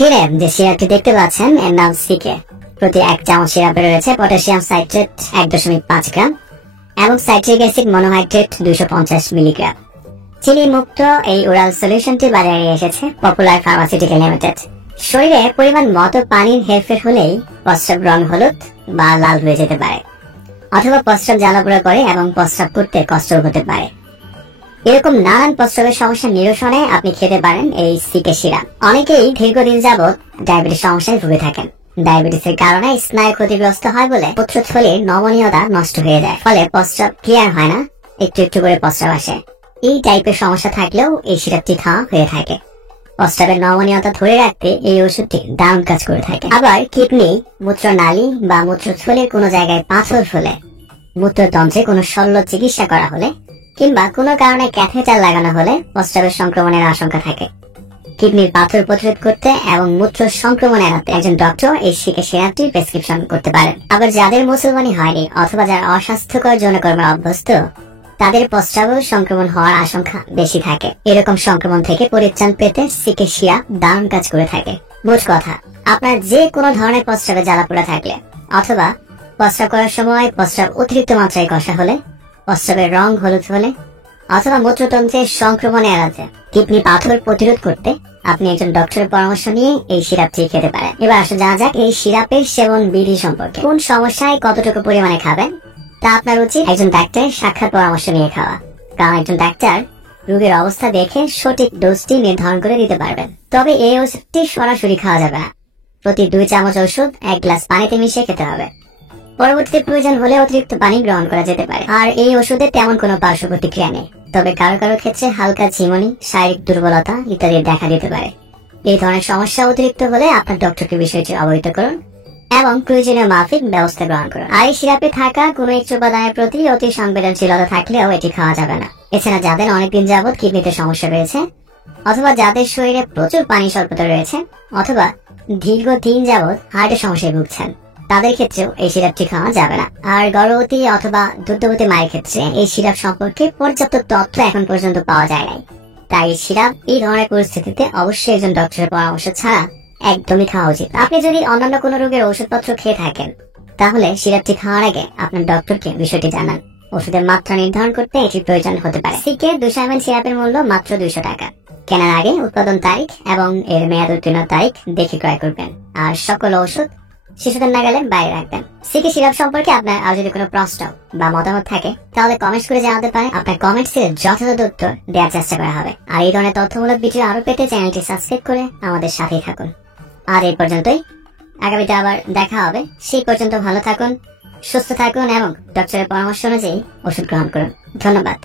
স্ক্রিনে যে সিরাপটি দেখতে পাচ্ছেন এর নাম সিকে। প্রতি 1 চামচ সিরাপে রয়েছে পটাশিয়াম সাইট্রেট 1.5 গ্রাম এবং সাইট্রিক অ্যাসিড মনোহাইড্রেট 250 মিলিগ্রাম। চিনি মুক্ত এই ওরাল সলিউশনটি বাজারে এসেছে পপুলার ফার্মাসিউটিক্যাল লিমিটেড। শরীরে পরিমাণ মতো পানির হেরফের হলেই প্রস্রাব রং হলুদ বা লাল হয়ে যেতে পারে, অথবা প্রস্রাব জ্বালাপোড়া করে এবং প্রস্রাব করতে কষ্ট হতে পারে। এরকম নানান প্রস্রাবের সমস্যা নিরসনে আপনি খেতে পারেন এই সিকে সিরাপ। অনেকেই দীর্ঘদিন যাবৎ ডায়াবেটিস সমস্যায় ভুগে থাকেন। ডায়াবেটিসের কারণে স্নায়ু ক্ষতিগ্রস্ত হয় বলে মূত্রথলির নমনীয়তা নষ্ট হয়ে যায়, ফলে প্রস্রাব ক্লিয়ার হয় না, একটু একটু করে প্রস্রাব আসে। এই টাইপের সমস্যা থাকলেও এই সিরাপটি খাওয়া হয়ে থাকে। প্রস্রাবের নমনীয়তা ধরে রাখতে এই ওষুধটি দারুণ কাজ করে থাকে। আবার কিডনি, মূত্রনালী বা মূত্রথলির কোনো জায়গায় পাথর হলে, মূত্রতন্ত্রে কোনো শল্য চিকিৎসা করা হলে কিংবা কোনো কারণে ক্যাথেটার লাগানো হলে প্রস্রাবের সংক্রমণের আশঙ্কা থাকে। কিডনির পাথর প্রতিরোধ করতে এবং মূত্র সংক্রমণ এড়াতে একজন ডক্টর এই সিকে সিরাপটি প্রেসক্রিপশন করতে পারেন। আবার যাদের মুসলমানি হয়নি অথবা যারা অস্বাস্থ্যকর যৌনকর্মে অভ্যস্ত, তাদের প্রস্রাবেও সংক্রমণ হওয়ার আশঙ্কা বেশি থাকে। এরকম সংক্রমণ থেকে পরিত্রাণ পেতে সিকে সিরাপ দারুণ কাজ করে থাকে। মোট কথা, আপনার যে কোনো ধরনের প্রস্রাবে জ্বালাপোড়া থাকলে, অথবা প্রস্রাব করার সময় প্রস্রাব অতিরিক্ত মাত্রায় কষা হলে, প্রস্রাবের রং হলুদ হলে, অথবা মূত্রতন্ত্রের সংক্রমণ এড়াতে, কিডনি পাথর প্রতিরোধ করতে আপনি একজন ডক্টরের পরামর্শ নিয়ে এই সিরাপটি খেতে পারেন। এবার আসা জানা যাক এই সিরাপের সেবন বিধি সম্পর্কে। কোন সমস্যায় কতটুকু পরিমাণে খাবেন তা আপনার উচিত একজন ডাক্তারের সাক্ষাৎ পরামর্শ নিয়ে খাওয়া, কারণ একজন ডাক্তার রোগীর অবস্থা দেখে সঠিক ডোজটি নির্ধারণ করে দিতে পারবেন। তবে এই ওষুধটি সরাসরি খাওয়া যাবে না। প্রতি 2 চামচ ওষুধ 1 গ্লাস পানিতে মিশিয়ে খেতে হবে। পরবর্তীতে প্রয়োজন হলে অতিরিক্ত পানি গ্রহণ করা যেতে পারে। আর এই ওষুধে তেমন কোনো পার্শ্ব প্রতিক্রিয়া নেই, তবে কারো কারো ক্ষেত্রে হালকা ঝিমুনি, শারীরিক দুর্বলতা ইত্যাদি দেখা দিতে পারে। এই ধরনের সমস্যা অতিরিক্ত হলে আপনার ডক্টরকে বিষয়টি অবহিত করুন এবং প্রয়োজনীয় মাফিক ব্যবস্থা গ্রহণ করুন। আর এই সিরাপে থাকা কোনো একটি উপাদানের প্রতি অতি সংবেদনশীলতা থাকলেও এটি খাওয়া যাবে না। এছাড়া যাদের অনেকদিন যাবৎ কিডনিতে সমস্যা রয়েছে, অথবা যাদের শরীরে প্রচুর পানি স্বল্পতা রয়েছে, অথবা দীর্ঘদিন যাবৎ হার্টের সমস্যায় ভুগছেন, তাদের ক্ষেত্রেও এই সিরাপটি খাওয়া যাবে না। আর গর্ভবতী অথবা দুগ্ধবতী মায়ের ক্ষেত্রে এই সিরাপ সম্পর্কে পর্যাপ্ত তথ্য এখন পর্যন্ত পাওয়া যায় নাই। তাই এই সিরাপ এই ধরনের পরিস্থিতিতে অবশ্যই একজন ডক্টরের পরামর্শ ছাড়া একদমই খাওয়া উচিত। আপনি যদি অন্যান্য কোনো রোগের ওষুধপত্র খেয়ে থাকেন, তাহলে সিরাপটি খাওয়ার আগে আপনার ডক্টরকে বিষয়টি জানান। ওষুধের মাত্রা নির্ধারণ করতে এটি প্রয়োজন হতে পারে। সিকে 200 ml সিরাপের মূল্য মাত্র 200 টাকা। কেনার আগে উৎপাদন তারিখ এবং এর মেয়াদ উত্তীর্ণ তারিখ দেখে ক্রয় করবেন। আর সকল ওষুধ শিশুদের নাগালের বাইরে রাখবেন। সিকে সিরাপ সম্পর্কে আপনার আর যদি কোনো প্রশ্ন বা মতামত থাকে, তাহলে কমেন্টস করে জানাতে পারেন। আপনার কমেন্টসে যথাযথ উত্তর দেওয়ার চেষ্টা করা হবে। আর এই ধরনের তথ্যমূলক ভিডিও আরো পেতে চ্যানেলটি সাবস্ক্রাইব করে আমাদের সাথেই থাকুন। আর এই পর্যন্তই, আগামীতে আবার দেখা হবে। সেই পর্যন্ত ভালো থাকুন, সুস্থ থাকুন এবং ডক্টরের পরামর্শ অনুযায়ী ওষুধ গ্রহণ করুন। ধন্যবাদ।